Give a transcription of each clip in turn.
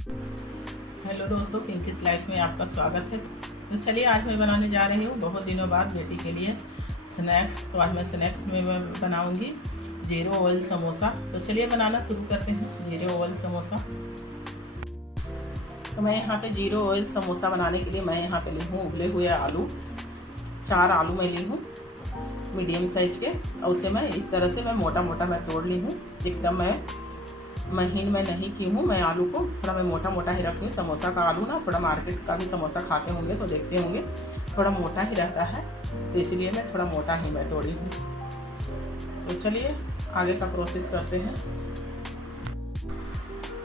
Hello दोस्तों, pinkies life में आपका स्वागत है। तो चलिए, आज मैं बनाने जा रही हूँ बहुत दिनों बाद बेटी के लिए स्नैक्स। तो आज मैं स्नैक्स में बनाऊँगी जीरो ऑयल समोसा। तो चलिए बनाना शुरू करते हैं जीरो ऑयल समोसा। तो मैं यहाँ पे जीरो ऑयल समोसा बनाने के लिए मैं यहाँ पे ली हूँ उबले हुए आलू। 4 आलू मैं ली हूँ मीडियम साइज के, और उसे मैं इस तरह से मोटा मोटा मैं तोड़ ली हूँ। एकदम मैं महीन में नहीं की हूँ। मैं आलू को थोड़ा मैं मोटा मोटा ही रखी हूँ। समोसा का आलू ना, थोड़ा मार्केट का भी समोसा खाते होंगे तो देखते होंगे थोड़ा मोटा ही रहता है, तो इसलिए मैं थोड़ा मोटा ही मैं तोड़ी हूँ। तो चलिए आगे का प्रोसेस करते हैं।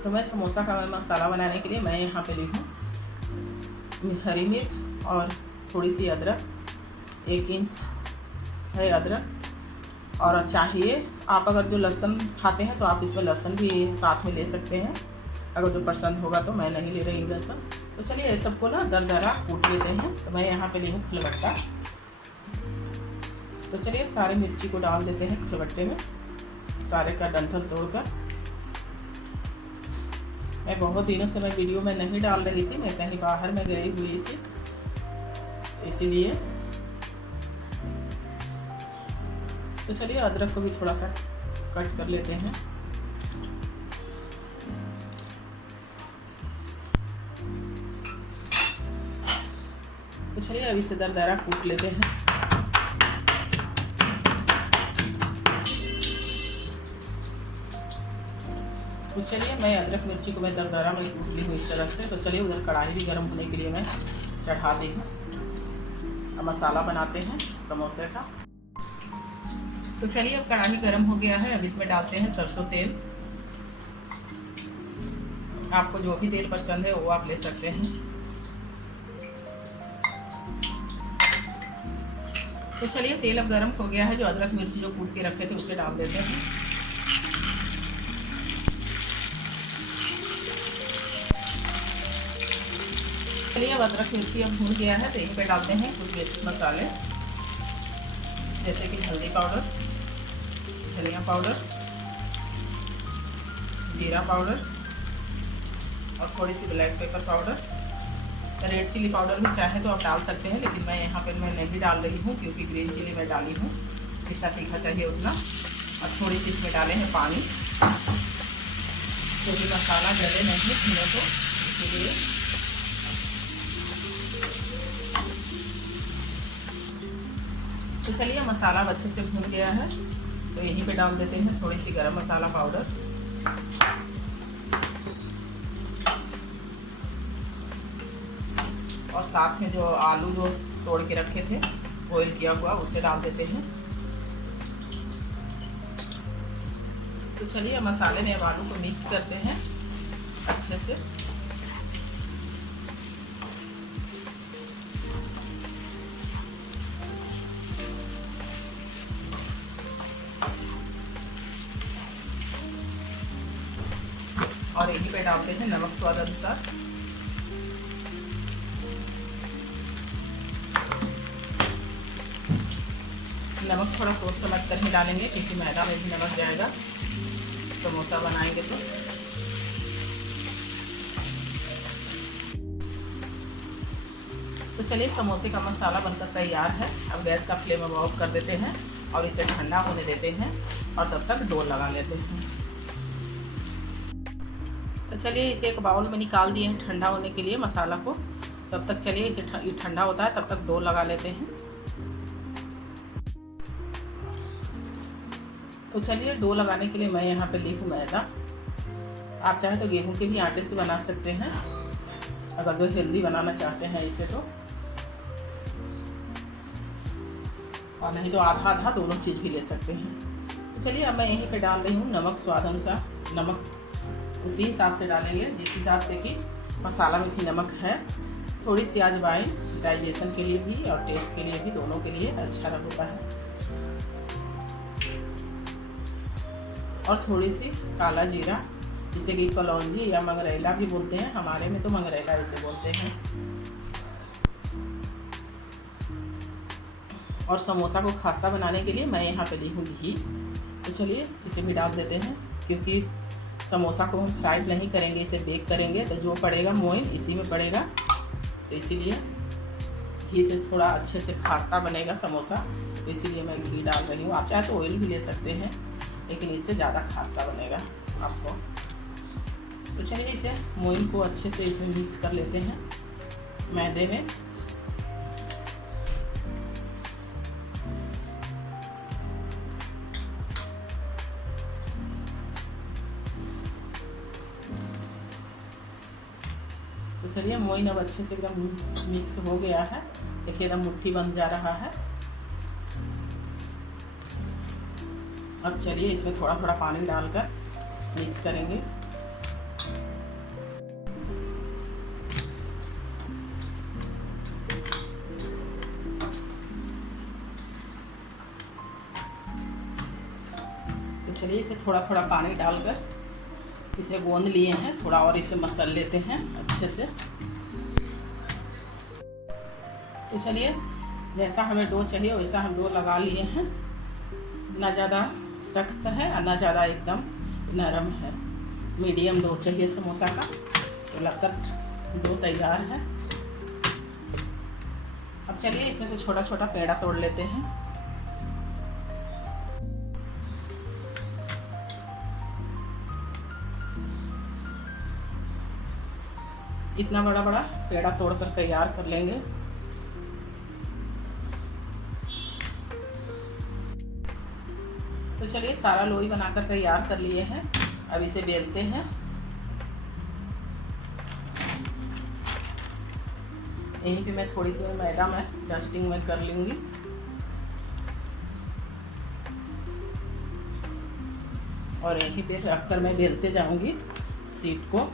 तो मैं समोसा का मसाला बनाने के लिए मैं यहाँ पे ली हूँ हरी मिर्च और थोड़ी सी अदरक, 1 इंच है अदरक। और चाहिए आप अगर जो लहसुन खाते हैं तो आप इसमें लहसुन भी साथ में ले सकते हैं, अगर जो पसंद होगा। तो मैं नहीं ले रही हूँ लहसुन। तो चलिए ये सबको ना दरदरा कूट लेते हैं। तो मैं यहाँ पे ली हूँ खलबट्टा। तो चलिए सारे मिर्ची को डाल देते हैं खलबट्टे में, सारे का डंठल तोड़कर। मैं बहुत दिनों से मैं वीडियो में नहीं डाल रही थी, मैं कहीं बाहर में गई हुई थी इसीलिए। तो चलिए अदरक को भी थोड़ा सा कट कर लेते हैं। तो चलिए अभी से दरदरा कूट लेते हैं। तो चलिए मैं अदरक मिर्ची को मैं दरदरा में कूट ली हूँ इस तरह से। तो चलिए उधर कढ़ाई भी गर्म होने के लिए मैं चढ़ा दी हूँ। अब मसाला बनाते हैं समोसे का। तो चलिए अब कढ़ाई गर्म हो गया है। अब इसमें डालते हैं सरसों तेल। आपको जो भी तेल पसंद है वो आप ले सकते हैं। तो चलिए तेल अब गर्म हो गया है। जो अदरक मिर्ची जो कूट के रखे थे उसे डाल देते हैं। चलिए अब अदरक मिर्ची अब भून गया है। तो यहीं पे डालते हैं कुछ बेसिक मसाले, जैसे कि हल्दी पाउडर, धनिया पाउडर, जीरा पाउडर और थोड़ी सी black pepper powder. Red chilli powder भी चाहे तो आप डाल सकते हैं, लेकिन मैं यहाँ पे मैं नहीं डाल रही हूँ क्योंकि ग्रीन चिली मैं डाली हूँ। जितना तीखा चाहिए उतना। और थोड़ी सी इसमें डाले हैं पानी, क्योंकि मसाला जले नहीं खिले तो इसलिए। तो चलिए मसाला अच्छे से भून गया है। तो यहीं पे डाल देते हैं थोड़ी सी गरम मसाला पाउडर, और साथ में जो आलू जो तोड़ के रखे थे बॉईल किया हुआ उसे डाल देते हैं। तो चलिए मसाले में अब आलू को मिक्स करते हैं अच्छे से। और यहीं पे डालते हैं नमक स्वाद अनुसार। नमक थोड़ा सोच समझ कर ही डालेंगे, क्योंकि मैदा में भी नमक जाएगा समोसा बनाएंगे तो। चलिए समोसे का मसाला बनकर तैयार है। अब गैस का फ्लेम ऑफ कर देते हैं और इसे ठंडा होने देते हैं, और तब तक डो लगा लेते हैं। तो चलिए इसे एक बाउल में निकाल दिए हैं ठंडा होने के लिए मसाला को। तब तक चलिए इसे ठंडा होता है, तब तक डो लगा लेते हैं। तो चलिए डो लगाने के लिए मैं यहाँ पे ली हूँ मैदा। आप चाहे तो गेहूं के भी आटे से बना सकते हैं, अगर जो हेल्दी बनाना चाहते हैं इसे तो। और नहीं तो आधा आधा दोनों चीज़ भी ले सकते हैं। तो चलिए अब मैं यहीं पे डाल रही हूँ नमक स्वाद अनुसार। नमक उसी हिसाब से डालेंगे जिस हिसाब से कि मसाला में भी नमक है। थोड़ी सी अजवाइन डाइजेशन के लिए भी और टेस्ट के लिए भी, दोनों के लिए अच्छा होता है। और थोड़ी सी काला जीरा, जिसे कि कलौंजी या मंगरैला भी बोलते हैं, हमारे में तो मंगरैला इसे बोलते हैं। और समोसा को खास्ता बनाने के लिए मैं यहाँ पे ली हूँ घी। तो चलिए इसे भी डाल देते हैं, क्योंकि समोसा को हम फ्राई नहीं करेंगे, इसे बेक करेंगे, तो जो पड़ेगा मोइन इसी में पड़ेगा। तो इसीलिए घी से थोड़ा अच्छे से खास्ता बनेगा समोसा, तो इसीलिए मैं घी डाल रही हूँ। आप चाहे तो ऑयल भी ले सकते हैं, लेकिन इससे ज़्यादा खास्ता बनेगा आपको। तो चलिए इसे मोइन को अच्छे से इसमें मिक्स कर लेते हैं मैदे में। तो चलिए मोइन अब अच्छे से एकदम मिक्स हो गया है, देखिए एकदम मुट्ठी बन जा रहा है। अब चलिए इसमें थोड़ा थोड़ा पानी डालकर मिक्स करेंगे। तो चलिए इसे थोड़ा थोड़ा पानी डालकर इसे गोंद लिए हैं, थोड़ा और इसे मसल लेते हैं अच्छे से। तो चलिए जैसा हमें डो चाहिए वैसा हम डो लगा लिए हैं, ना ज़्यादा सख्त है और ना ज़्यादा एकदम नरम है, मीडियम डो चाहिए समोसा का। तो लगकर डो तैयार है। अब चलिए इसमें से छोटा छोटा पेड़ा तोड़ लेते हैं। इतना बड़ा बड़ा पेड़ा तोड़कर तैयार कर लेंगे। तो चलिए सारा लोई बनाकर तैयार कर लिए हैं, अब इसे बेलते हैं। यहीं पे मैं थोड़ी सी मैदा में डस्टिंग में कर लूँगी। और यहीं पे रखकर मैं बेलते जाऊंगी सीट को।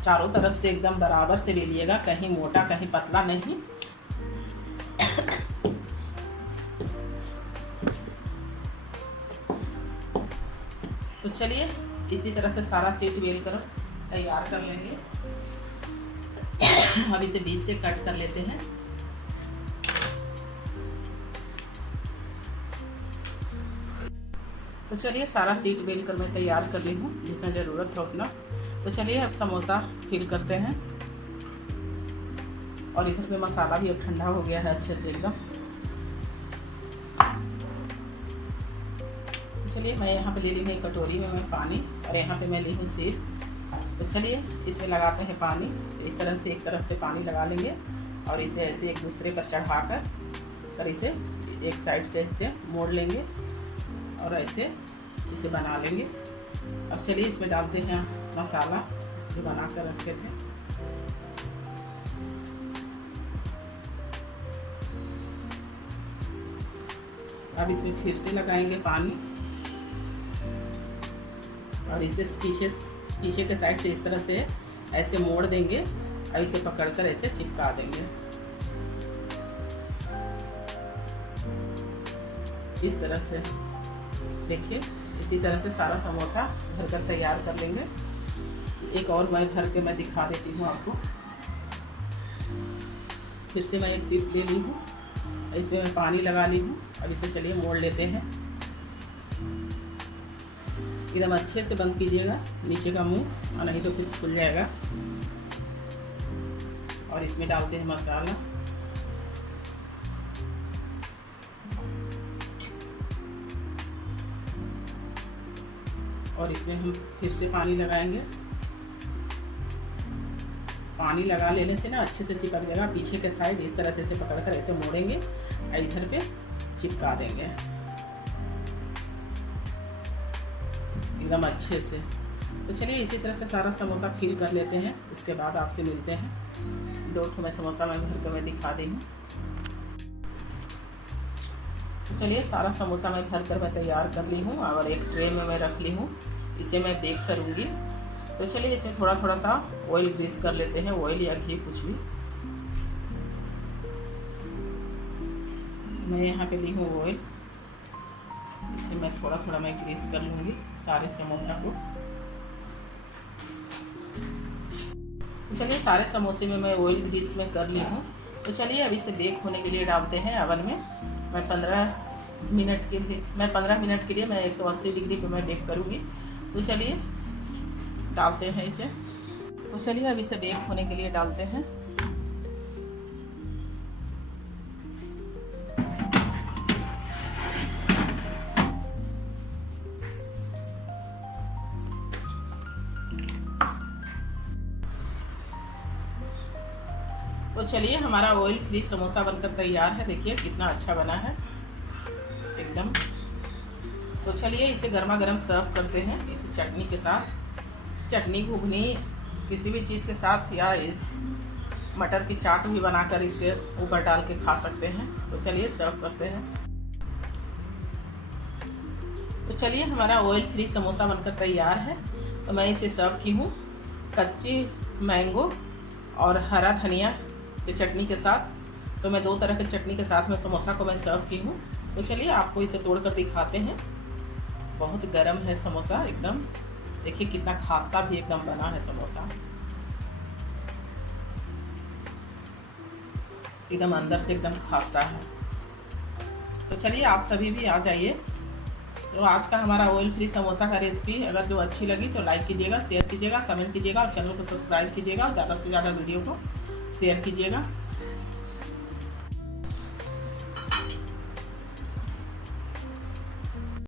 चारों तरफ से एकदम बराबर से बेलिएगा, कहीं मोटा कहीं पतला नहीं। तो चलिए इसी तरह से सारा सीट बेल कर तैयार कर लेंगे। अब इसे बीच से कट कर लेते हैं। तो चलिए सारा सीट बेल कर मैं तैयार कर ली हूँ, जितना ज़रूरत है उतना। तो चलिए अब समोसा फिल करते हैं। और इधर पे मसाला भी अब ठंडा हो गया है अच्छे से एकदम। तो चलिए मैं यहाँ पे ले ली हूँ एक कटोरी में मैं पानी, और यहाँ पे मैं ली हूँ सीट। तो चलिए इसमें लगाते हैं पानी। तो इस तरह से एक तरफ से पानी लगा लेंगे और इसे ऐसे एक दूसरे पर चढ़ा कर इसे एक साइड से इसे मोड़ लेंगे और ऐसे इसे बना लेंगे। अब चलिए इसमें डालते हैं मसाला जो बना कर रखे थे। अब इसमें फिर से लगाएंगे पानी और इसे पीछे के साइड से इस तरह से ऐसे मोड़ देंगे। अब इसे पकड़कर ऐसे चिपका देंगे इस तरह से। देखिए इसी तरह से सारा समोसा भरकर तैयार कर लेंगे। एक और मैं भर के मैं दिखा देती हूँ आपको। फिर से मैं एक सीट ले ली हूँ, इसमें मैं पानी लगा ली हूँ। अब इसे चलिए मोड़ लेते हैं। एकदम अच्छे से बंद कीजिएगा नीचे का मुंह, और नहीं तो फिर खुल जाएगा। और इसमें डालते हैं मसाला। और इसमें हम फिर से पानी लगाएंगे। पानी लगा लेने से ना अच्छे से चिपक जाएगा। पीछे के साइड इस तरह से इसे पकड़कर ऐसे मोड़ेंगे और इधर पे चिपका देंगे एकदम अच्छे से। तो चलिए इसी तरह से सारा समोसा फिल कर लेते हैं, उसके बाद आपसे मिलते हैं। 2 ठो मैं समोसा मैं भर कर मैं दिखा दी हूँ। तो चलिए सारा समोसा मैं भर कर मैं तैयार कर ली हूँ और एक ट्रे में मैं रख ली हूँ। इसे मैं बेक करूँगी। तो चलिए इसमें थोड़ा थोड़ा सा ऑयल ग्रीस कर लेते हैं, ऑयल या घी कुछ भी। मैं यहाँ पे ली हूँ ऑयल, इसे मैं थोड़ा थोड़ा मैं ग्रीस कर लूँगी सारे समोसा को। तो चलिए सारे समोसे में मैं ऑयल ग्रीस में कर ली हूँ। तो चलिए अभी इसे बेक होने के लिए डालते हैं अवन में। मैं 15 मिनट के लिए मैं 180 डिग्री पे मैं बेक करूँगी। तो चलिए डालते हैं इसे। तो चलिए अभी इसे बेक होने के लिए डालते हैं। तो चलिए हमारा ऑयल फ्री समोसा बनकर तैयार है। देखिए कितना अच्छा बना है एकदम। तो चलिए इसे गर्मा गर्म सर्व करते हैं इस चटनी के साथ। चटनी घुगनी किसी भी चीज़ के साथ, या इस मटर की चाट भी बनाकर इसके ऊपर डाल के खा सकते हैं। तो चलिए सर्व करते हैं। तो चलिए हमारा ऑयल फ्री समोसा बनकर तैयार है। तो मैं इसे सर्व की हूँ कच्ची मैंगो और हरा धनिया की चटनी के साथ। तो मैं 2 तरह के चटनी के साथ में समोसा को मैं सर्व की हूँ। तो चलिए आपको इसे तोड़कर दिखाते हैं। बहुत गर्म है समोसा एकदम। देखिए कितना खास्ता भी एकदम बना है समोसा, एकदम अंदर से एकदम खास्ता है। तो चलिए आप सभी भी आ जाइए। तो आज का हमारा ऑयल फ्री समोसा का रेसिपी अगर जो अच्छी लगी तो लाइक कीजिएगा, शेयर कीजिएगा, कमेंट कीजिएगा और चैनल को सब्सक्राइब कीजिएगा और ज़्यादा से ज़्यादा वीडियो को शेयर कीजिएगा।